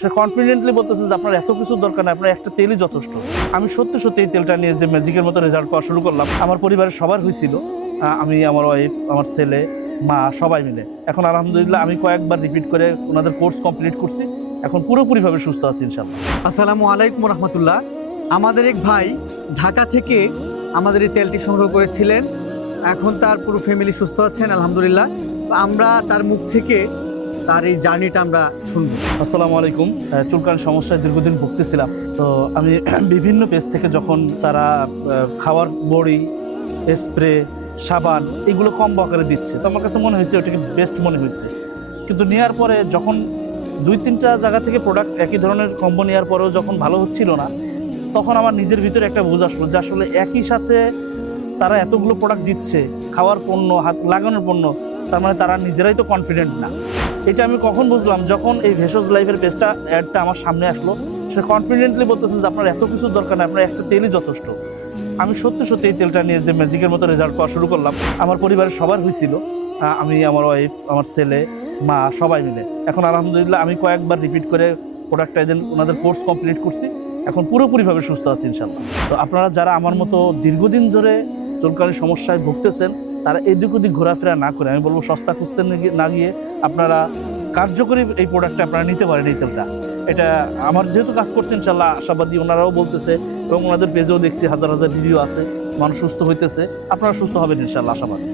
সে confidently বলতেছে যে আপনার এত কিছু দরকার নেই, আপনার একটা তেলই যথেষ্ট। আমি সত্যি সত্যি এই তেলটা নিয়ে যে ম্যাজিকের মতো রেজাল্ট পাওয়া শুরু করলাম, আমার পরিবারের সবার হয়েছিল। আমি, আমার ওয়াইফ, আমার ছেলে, মা সবাই মিলে। এখন আলহামদুলিল্লাহ আমি কয়েকবার রিপিট করে ওনাদের কোর্স কমপ্লিট করছি। এখন পুরোপুরিভাবে সুস্থ আছি ইনশাল্লাহ। আসসালামু আলাইকুম রহমতুল্লাহ। আমাদের এক ভাই ঢাকা থেকে আমাদের এই তেলটি সংগ্রহ করেছিলেন। এখন তার পুরো ফ্যামিলি সুস্থ আছেন আলহামদুলিল্লাহ। তো আমরা তার মুখ থেকে তার এই জার্নিটা আমরা শুনবো। আসসালামু আলাইকুম। চুলকান সমস্যায় দীর্ঘদিন ভুগতেছিলাম। তো আমি বিভিন্ন পেজ থেকে যখন তারা খাওয়ার বড়ি, স্প্রে, সাবান এগুলো কম আকারে দিচ্ছে, তো আমার কাছে মনে হয়েছে ওটাকে বেস্ট মনে হয়েছে। কিন্তু নেওয়ার পরে যখন 2-3টা জায়গা থেকে প্রোডাক্ট একই ধরনের কম্বো নেওয়ার পরেও যখন ভালো হচ্ছিল না, তখন আমার নিজের ভিতরে একটা বোঝ আসলো যে আসলে একই সাথে তারা এতগুলো প্রোডাক্ট দিচ্ছে, খাওয়ার পণ্য, হাত লাগানোর পণ্য, তার মানে তারা নিজেরাই তো কনফিডেন্ট না। এটা আমি কখন বুঝলাম, যখন এই ভেষজ লাইফের পেজটা অ্যাডটা আমার সামনে আসলো। সে কনফিডেন্টলি বলতেছে যে আপনার এত কিছু দরকার নেই, আপনার একটা তেলই যথেষ্ট। আমি সত্যি সত্যি এই তেলটা নিয়ে যে ম্যাজিকের মতো রেজাল্ট পাওয়া শুরু করলাম, আমার পরিবারের সবার হয়েছিল। আমি, আমার ওয়াইফ, আমার ছেলে, মা সবাই মিলে। এখন আলহামদুলিল্লাহ আমি কয়েকবার রিপিট করে প্রোডাক্টটা ওনাদের কোর্স কমপ্লিট করছি। এখন পুরোপুরিভাবে সুস্থ আছি ইনশাল্লাহ। তো আপনারা যারা আমার মতো দীর্ঘদিন ধরে চুলকানির সমস্যায় ভুগতেছেন, তারা এদিক ওদিক ঘোরাফেরা না করে, আমি বলবো সস্তা খুঁজতে না গিয়ে আপনারা কার্যকরী এই প্রোডাক্টটা আপনারা নিতে পারেন। এই তেলটা, এটা আমার যেহেতু কাজ করছে ইনশাল্লাহ আশাবাদী, ওনারাও বলতেছে এবং ওনাদের পেজেও দেখছি হাজার হাজার রিভিউ আছে, মানুষ সুস্থ হইতেছে। আপনারা সুস্থ হবেন ইনশাল্লাহ আশাবাদী।